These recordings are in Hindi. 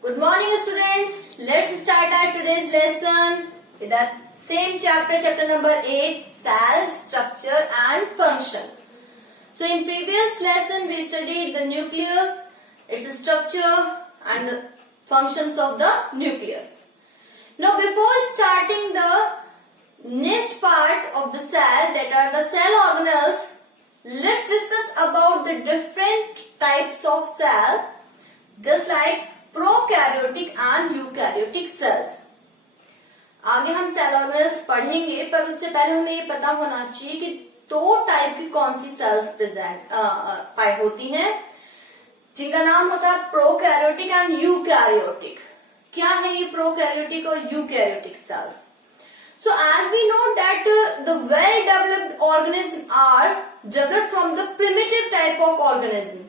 Good morning students. Let's start our today's lesson with that same chapter number 8, cell structure and function. So in previous lesson we studied the nucleus, its structure and the functions of the nucleus. Now before starting the next part of the cell, that are the cell organelles, let's discuss about the different types of cell, just like prokaryotic and eukaryotic cells. आगे हम सेल ऑर्गेनल्स पढ़ेंगे, पर उससे पहले हमें ये पता होना चाहिए कि दो टाइप की कौन सी सेल्स प्रेजेंट पाई होती हैं, जिनका नाम होता है प्रोकैरियोटिक एंड यूकैरियोटिक. क्या है ये प्रोकैरियोटिक और eukaryotic cells? So as we know that the well developed organisms are developed from the primitive type of organism.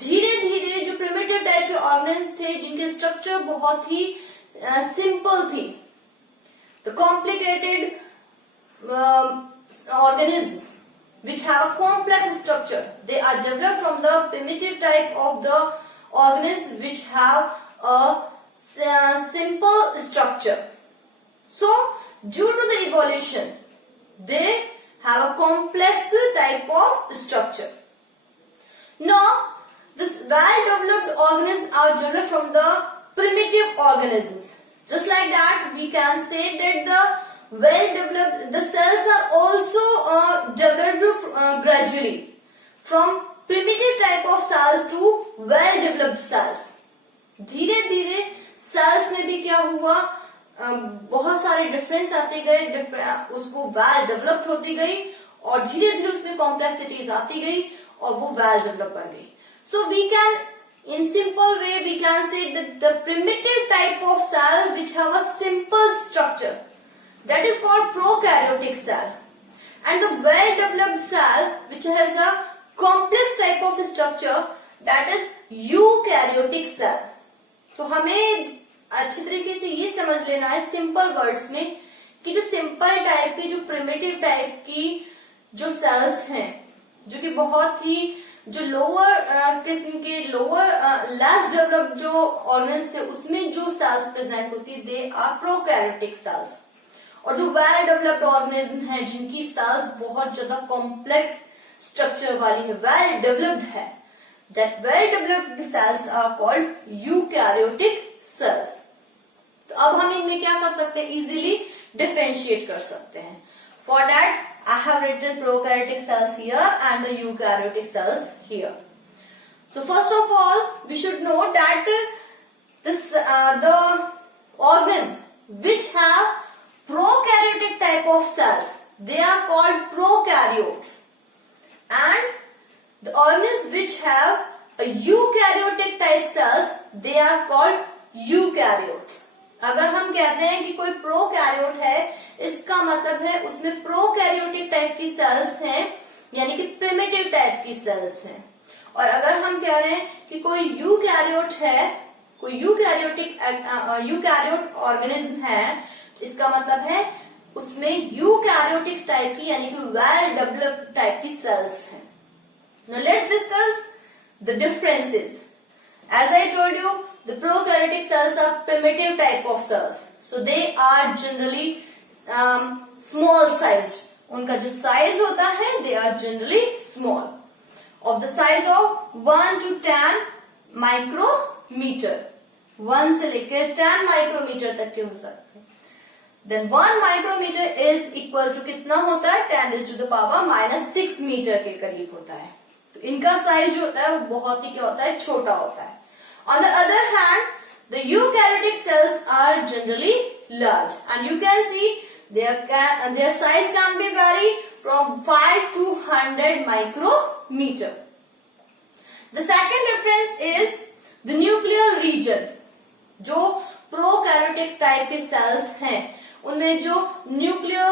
धीरे धीरे जो प्रिमिटिव टाइप के ऑर्गेनिज्म थे, जिनके स्ट्रक्चर बहुत ही सिंपल थी, the complicated organisms which have a complex structure, they are developed from the primitive type of the organisms which have a simple structure. So due to the evolution, they have a complex type of structure. Now this well-developed organisms are developed from the primitive organisms. Just like that, we can say that the well-developed, the cells are also developed gradually from primitive type of cell to well-developed cells. धीरे धीरे cells में भी क्या हुआ, बहुत सारे डिफरेंस आते गए, उसको वेल डेवलप्ड होती गई और धीरे धीरे उसमें कॉम्प्लेक्सिटीज आती गई और वो वेल डेवलप बन गई. So we can, in simple way, we can say that the primitive type of cell which have a simple structure, that is called prokaryotic cell, and the well developed cell which has a complex type of structure, that is eukaryotic cell. तो हमें अच्छी तरीके से ये समझ लेना है सिंपल वर्ड्स में कि जो सिंपल टाइप की, जो प्रिमिटिव टाइप की जो सेल्स हैं, जो कि बहुत ही जो लोअर किस्म के लोअर लेस डेवलप्ड जो ऑर्गेन्स थे, उसमें जो सेल्स प्रेजेंट होती है, दे आर प्रोकैरियोटिक सेल्स. और जो वेल डेवलप्ड ऑर्गेनिज्म है, जिनकी सेल्स बहुत ज्यादा कॉम्प्लेक्स स्ट्रक्चर वाली है, वेल डेवलप्ड है, that well developed cells are called eukaryotic cells. तो अब हम इनमें क्या कर सकते हैं, इजीली डिफरेंशिएट कर सकते हैं. For that I have written prokaryotic cells here and the eukaryotic cells here. So first of all, we should know that the organisms which have prokaryotic type of cells, they are called prokaryotes, and the organisms which have a eukaryotic type cells, they are called eukaryotes. अगर हम कहते हैं कि कोई प्रोकैरियोट है, इसका मतलब है उसमें प्रोकैरियोटिक टाइप की सेल्स हैं, यानी कि प्रिमिटिव टाइप की सेल्स हैं. और अगर हम कह रहे हैं कि कोई यूकैरियोट है, कोई यूकैरियोट ऑर्गेनिज्म है, इसका मतलब है उसमें यूकैरियोटिक टाइप की, यानी कि वेल डेवलप्ड टाइप की सेल्स हैं. Now let's discuss the differences. As I told you, the prokaryotic cells are primitive type of cells. So they are generally small sized. उनका जो size होता है, they are generally small, of the size of 1 to 10 micrometer. 1 से लेकर 10 micrometer तक के हो सकते हैं. Then 1 micrometer is equal to कितना होता है, 10 raised to the power -6 metre के करीब होता है. तो इनका साइज जो होता है वो बहुत ही क्या होता है, छोटा होता है. On the other hand, the eukaryotic cells are generally large, and you can see their size can be vary from 5 to 100 micrometer. The second difference is the nuclear region. जो prokaryotic type के cells हैं, उनमें जो nuclear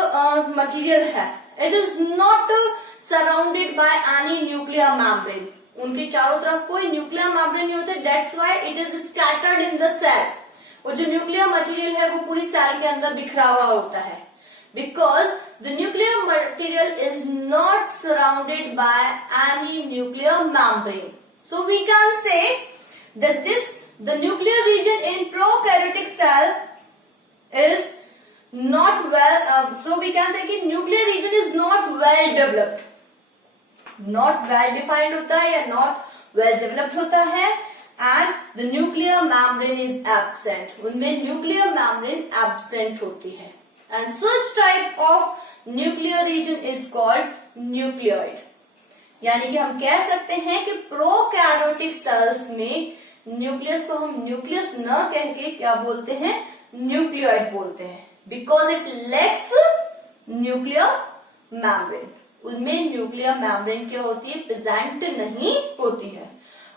material है, it is not surrounded by any nuclear membrane. उनके चारों तरफ कोई न्यूक्लियर मेम्ब्रेन नहीं होते. That's why it is scattered in the cell. वो जो न्यूक्लियर मटेरियल है वो पूरी सेल के अंदर बिखरा हुआ होता है, because the nuclear material is not surrounded by any nuclear membrane. So we can say that this the nuclear region in prokaryotic cell is not well, so we can say कि nuclear region is not well developed, not well defined होता है या not well developed होता है, and the nuclear membrane is absent, उनमें nuclear membrane absent होती है, and such type of nuclear region is called nucleoid. यानी कि हम कह सकते हैं कि प्रोकैरियोटिक सेल्स में न्यूक्लियस को हम न्यूक्लियस न कह के क्या बोलते हैं, न्यूक्लियोइड बोलते हैं, because it lacks nuclear membrane, उनमें न्यूक्लियर मेम्ब्रेन क्या होती है, प्रेजेंट नहीं होती है.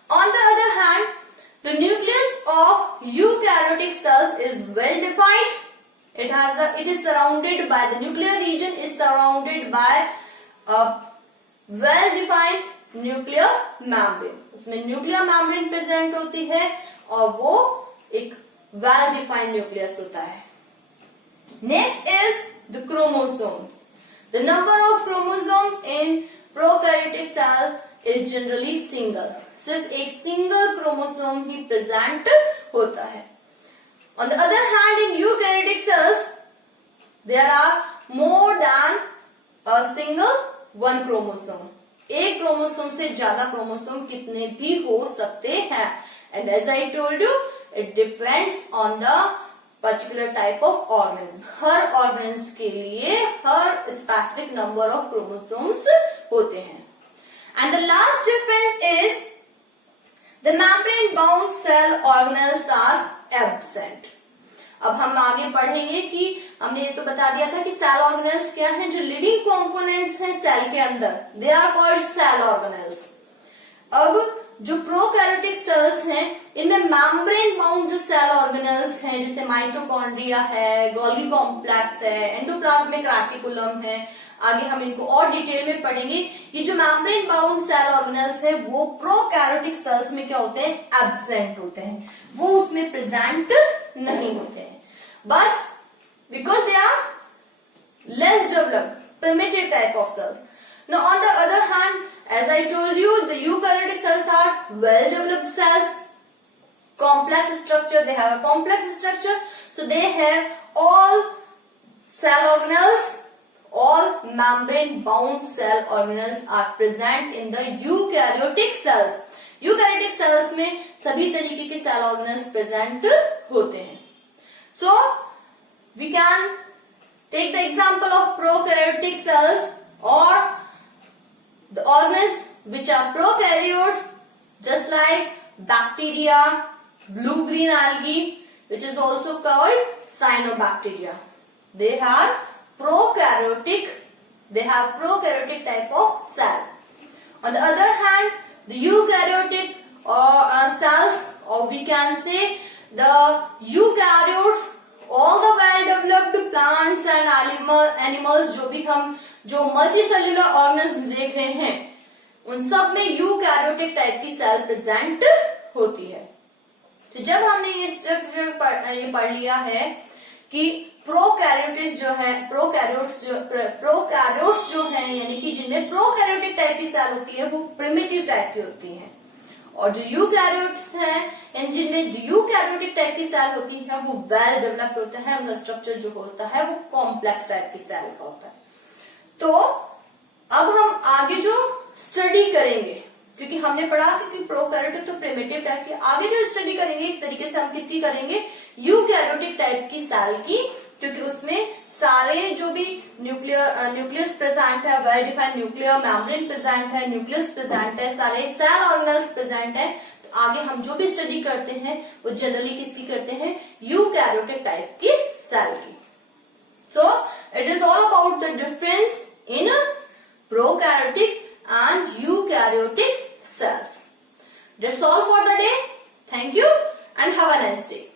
On the other hand the nucleus of eukaryotic cells is well defined. it is surrounded by the nuclear region is surrounded by a well defined nuclear membrane. उसमें न्यूक्लियर मेम्ब्रेन प्रेजेंट होती है और वो एक वेल डिफाइंड न्यूक्लियस होता है. Next is the chromosomes. The number of chromosomes in prokaryotic cell is generally single. सिर्फ एक सिंगल क्रोमोसोम ही प्रेजेंट होता है. On the other hand, in eukaryotic cells, there are more than a single one chromosome. एक क्रोमोसोम से ज्यादा क्रोमोसोम कितने भी हो सकते हैं. And as I told you, it depends on the particular type of organism. Her organism के लिए हर specific number of chromosomes होते हैं. And the last difference is the membrane bound cell organelles are absent. अब हम आगे पढ़ेंगे कि हमने ये तो बता दिया था कि सेल ऑर्गेनेल्स क्या हैं, जो लिविंग कंपोनेंट्स हैं सेल के अंदर, they are called cell organelles. अब जो प्रोकैरियोटिक सेल्स हैं इनमें मेम्ब्रेन बाउंड जो सेल ऑर्गेनेल्स हैं, जैसे माइटोकॉन्ड्रिया है, गोल्गी कॉम्प्लेक्स है, एंडोप्लाज्मिक रेटिकुलम है, आगे हम इनको और डिटेल में पढ़ेंगे. ये जो मेम्ब्रेन बाउंड सेल ऑर्गेनेल्स है वो प्रोकैरियोटिक सेल्स में क्या होते हैं, एब्सेंट होते हैं, वो उसमें प्रेजेंट नहीं होते हैं. But because they are less developed, primitive type of cells. Now on the other hand, as I told you, the eukaryotic cells are well developed cells, complex structure, they have a complex structure, so they have all cell organelles, all membrane bound cell organelles are present in the eukaryotic cells. Eukaryotic cells में सभी तरीके के cell organelles present होते हैं. So we can take the example of prokaryotic cells or the organisms which are prokaryotes, just like bacteria, blue-green algae, which is also called cyanobacteria. They are prokaryotic. They have prokaryotic type of cell. On the other hand, the eukaryotic cells, or we can say the eukaryotes, all the well-developed plants and animals जो मल्टीसेल्युलर ऑर्गेनिज्म देख रहे हैं, उन सब में यूकैरियोटिक टाइप की सेल प्रेजेंट होती है. तो जब हमने ये स्ट्रक्चर ये पढ़ लिया है कि प्रोकैरियोट्स जो हैं यानी कि जिनमें प्रोकैरियोटिक टाइप की सेल होती है वो प्रिमिटिव टाइप की होती है, और जो यूकैरियोट्स हैं जिनमें यूकैरियोटिक टाइप की सेल होती है वो वेल डेवलप्ड होता है, उनका स्ट्रक्चर जो होता है वो कॉम्प्लेक्स टाइप की सेल का होता है. तो अब हम आगे जो स्टडी करेंगे, क्योंकि हमने पढ़ा कि प्रोकैरियोटिक तो प्रिमिटिव टाइप की, आगे जो स्टडी करेंगे एक तरीके से हम किसकी करेंगे, यूकैरियोटिक टाइप की सेल की, क्योंकि उसमें सारे जो भी न्यूक्लियस प्रेजेंट है, well defined nuclear membrane present है, न्यूक्लियस प्रेजेंट है, सारे सेल ऑर्गेनेल्स प्रेजेंट है. तो आगे हम जो भी स्टडी करते हैं वो जनरली किसकी करते हैं, यूकैरियोटिक टाइप की सेल की. So it is all about the difference in prokaryotic and eukaryotic cells. That's all for the day. Thank you and have a nice day.